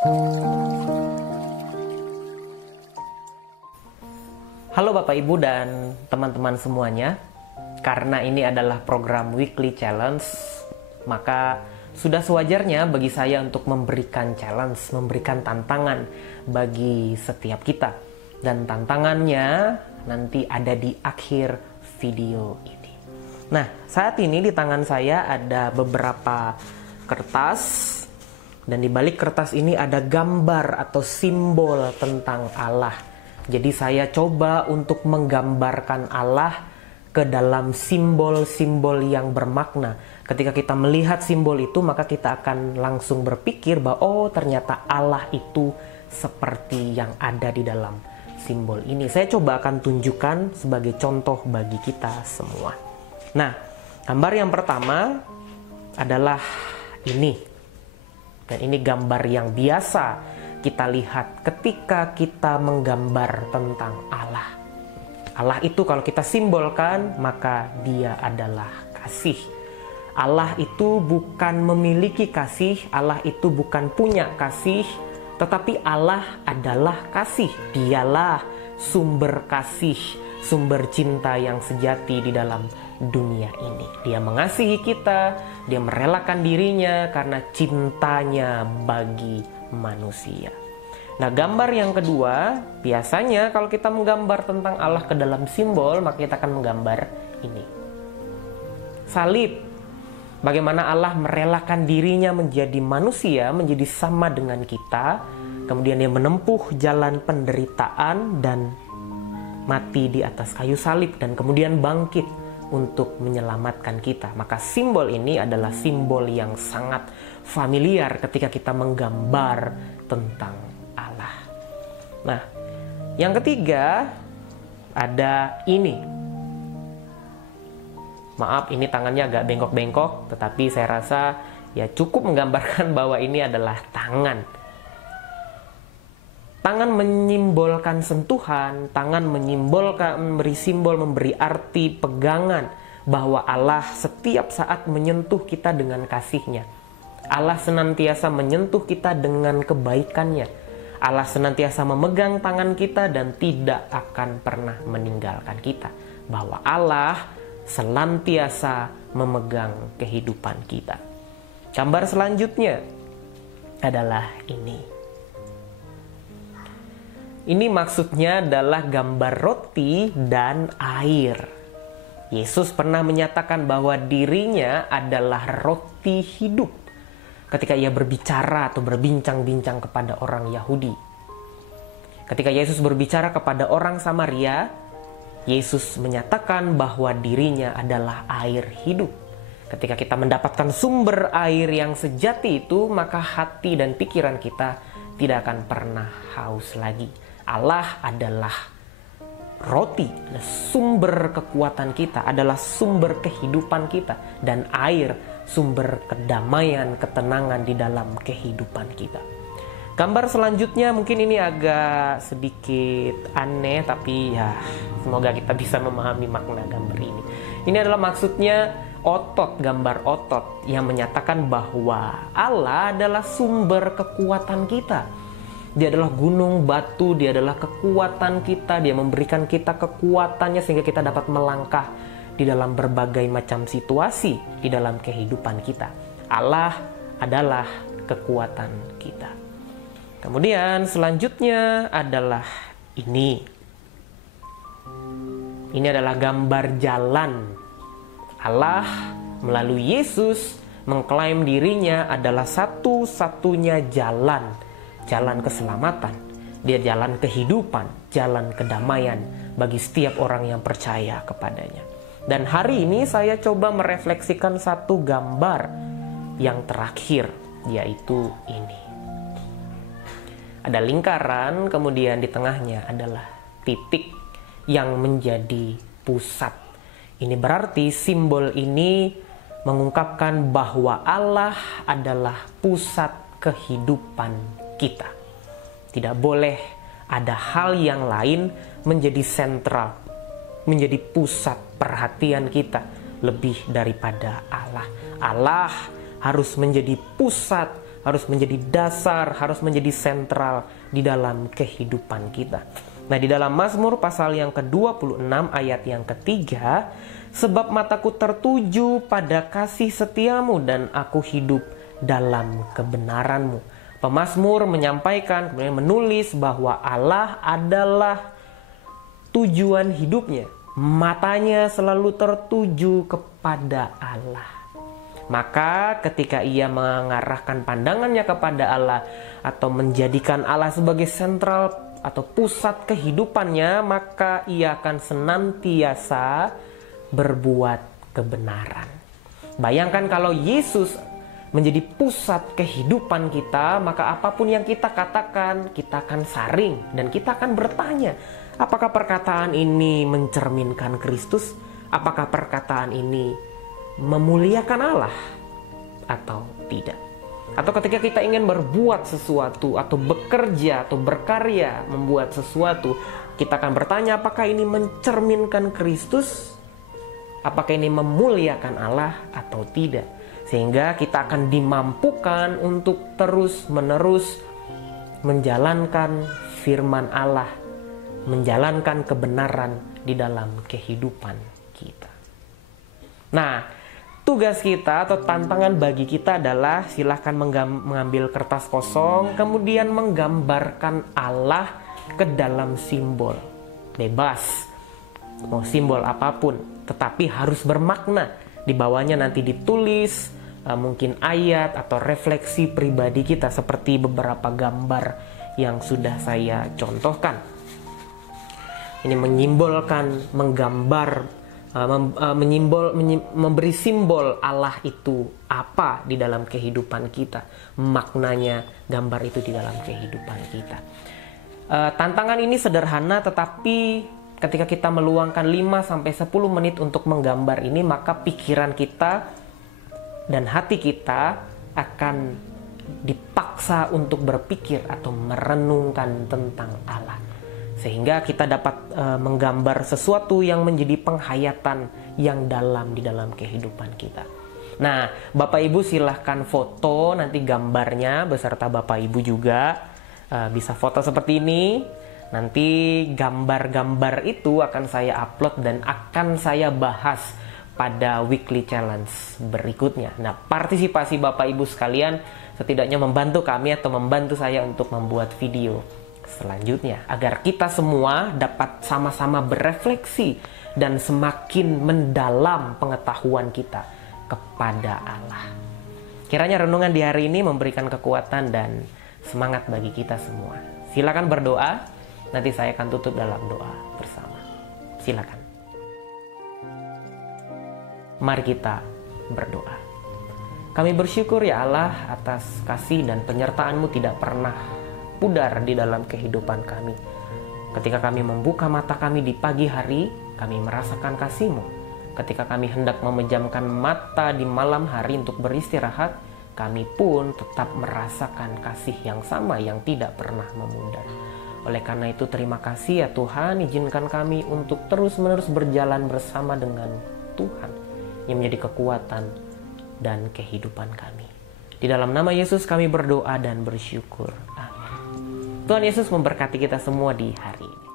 Halo Bapak Ibu dan teman-teman semuanya. Karena ini adalah program Weekly Challenge, maka sudah sewajarnya bagi saya untuk memberikan challenge, memberikan tantangan bagi setiap kita. Dan tantangannya nanti ada di akhir video ini. Nah, saat ini di tangan saya ada beberapa kertas, dan di balik kertas ini ada gambar atau simbol tentang Allah. Jadi saya coba untuk menggambarkan Allah ke dalam simbol-simbol yang bermakna. Ketika kita melihat simbol itu, maka kita akan langsung berpikir bahwa oh, ternyata Allah itu seperti yang ada di dalam simbol ini. Saya coba akan tunjukkan sebagai contoh bagi kita semua. Nah, gambar yang pertama adalah ini. Dan ini gambar yang biasa kita lihat ketika kita menggambar tentang Allah. Allah itu kalau kita simbolkan, maka dia adalah kasih. Allah itu bukan memiliki kasih, Allah itu bukan punya kasih, tetapi Allah adalah kasih. Dialah sumber kasih, sumber cinta yang sejati di dalam dunia ini. Dia mengasihi kita, dia merelakan dirinya karena cintanya bagi manusia. Nah, gambar yang kedua, biasanya kalau kita menggambar tentang Allah ke dalam simbol, maka kita akan menggambar ini. Salib. Bagaimana Allah merelakan dirinya menjadi manusia, menjadi sama dengan kita. Kemudian dia menempuh jalan penderitaan dan mati di atas kayu salib. Dan kemudian bangkit untuk menyelamatkan kita. Maka simbol ini adalah simbol yang sangat familiar ketika kita menggambar tentang Allah. Nah, yang ketiga ada ini. Maaf, ini tangannya agak bengkok-bengkok, tetapi saya rasa ya cukup menggambarkan bahwa ini adalah tangan. Tangan menyimbolkan sentuhan, tangan menyimbolkan, memberi simbol, memberi arti pegangan bahwa Allah setiap saat menyentuh kita dengan kasih-Nya. Allah senantiasa menyentuh kita dengan kebaikannya. Allah senantiasa memegang tangan kita dan tidak akan pernah meninggalkan kita. Bahwa Allah senantiasa memegang kehidupan kita. Gambar selanjutnya adalah ini. Ini maksudnya adalah gambar roti dan air. Yesus pernah menyatakan bahwa dirinya adalah roti hidup ketika ia berbicara atau berbincang-bincang kepada orang Yahudi. Ketika Yesus berbicara kepada orang Samaria, Yesus menyatakan bahwa dirinya adalah air hidup. Ketika kita mendapatkan sumber air yang sejati itu, maka hati dan pikiran kita tidak akan pernah haus lagi. Allah adalah roti, adalah sumber kekuatan kita, adalah sumber kehidupan kita, dan air sumber kedamaian, ketenangan di dalam kehidupan kita. Gambar selanjutnya mungkin ini agak sedikit aneh, tapi ya semoga kita bisa memahami makna gambar ini. Ini adalah maksudnya otot, gambar otot yang menyatakan bahwa Allah adalah sumber kekuatan kita. Dia adalah gunung batu, dia adalah kekuatan kita, dia memberikan kita kekuatannya sehingga kita dapat melangkah di dalam berbagai macam situasi di dalam kehidupan kita. Allah adalah kekuatan kita. Kemudian selanjutnya adalah ini. Ini adalah gambar jalan. Allah melalui Yesus mengklaim dirinya adalah satu-satunya jalan. Jalan keselamatan. Dia jalan kehidupan, jalan kedamaian bagi setiap orang yang percaya kepadanya. Dan hari ini saya coba merefleksikan satu gambar yang terakhir, yaitu ini. Ada lingkaran, kemudian di tengahnya adalah titik yang menjadi pusat. Ini berarti simbol ini mengungkapkan bahwa Allah adalah pusat kehidupan kita. Tidak boleh ada hal yang lain menjadi sentral, menjadi pusat perhatian kita lebih daripada Allah. Allah harus menjadi pusat harus menjadi dasar, harus menjadi sentral di dalam kehidupan kita. Nah, di dalam Mazmur pasal yang ke-26 ayat yang ketiga, sebab mataku tertuju pada kasih setiamu dan aku hidup dalam kebenaranmu. Pemazmur menyampaikan, kemudian menulis bahwa Allah adalah tujuan hidupnya. Matanya selalu tertuju kepada Allah. Maka ketika ia mengarahkan pandangannya kepada Allah atau menjadikan Allah sebagai sentral atau pusat kehidupannya, maka ia akan senantiasa berbuat kebenaran. Bayangkan kalau Yesus menjadi pusat kehidupan kita, maka apapun yang kita katakan, kita akan saring dan kita akan bertanya, apakah perkataan ini mencerminkan Kristus? Apakah perkataan ini memuliakan Allah atau tidak? Atau ketika kita ingin berbuat sesuatu atau bekerja atau berkarya membuat sesuatu, kita akan bertanya apakah ini mencerminkan Kristus? Apakah ini memuliakan Allah atau tidak? Sehingga kita akan dimampukan untuk terus-menerus menjalankan firman Allah, menjalankan kebenaran di dalam kehidupan kita. Nah, tugas kita atau tantangan bagi kita adalah silahkan mengambil kertas kosong, kemudian menggambarkan Allah ke dalam simbol. Bebas, mau simbol apapun, tetapi harus bermakna. Di bawahnya nanti ditulis mungkin ayat atau refleksi pribadi kita seperti beberapa gambar yang sudah saya contohkan. Ini menyimbolkan, menggambar, memberi simbol Allah itu apa di dalam kehidupan kita, maknanya gambar itu di dalam kehidupan kita. Tantangan ini sederhana, tetapi ketika kita meluangkan 5-10 menit untuk menggambar ini, maka pikiran kita dan hati kita akan dipaksa untuk berpikir atau merenungkan tentang Allah. Sehingga kita dapat menggambar sesuatu yang menjadi penghayatan yang dalam di dalam kehidupan kita. Nah, Bapak Ibu silahkan foto nanti gambarnya beserta Bapak Ibu juga. Bisa foto seperti ini. Nanti gambar-gambar itu akan saya upload dan akan saya bahas pada weekly challenge berikutnya. Nah, partisipasi Bapak Ibu sekalian setidaknya membantu kami atau membantu saya untuk membuat video selanjutnya, agar kita semua dapat sama-sama berefleksi dan semakin mendalam pengetahuan kita kepada Allah. Kiranya renungan di hari ini memberikan kekuatan dan semangat bagi kita semua. Silakan berdoa, nanti saya akan tutup dalam doa bersama. Silakan. Mari kita berdoa. Kami bersyukur ya Allah atas kasih dan penyertaan-Mu tidak pernah pudar di dalam kehidupan kami. Ketika kami membuka mata kami di pagi hari, kami merasakan kasih-Mu. Ketika kami hendak memejamkan mata di malam hari untuk beristirahat, kami pun tetap merasakan kasih yang sama yang tidak pernah memudar. Oleh karena itu terima kasih ya Tuhan, izinkan kami untuk terus-menerus berjalan bersama dengan Tuhan yang menjadi kekuatan dan kehidupan kami. Di dalam nama Yesus kami berdoa dan bersyukur. Amin. Tuhan Yesus memberkati kita semua di hari ini.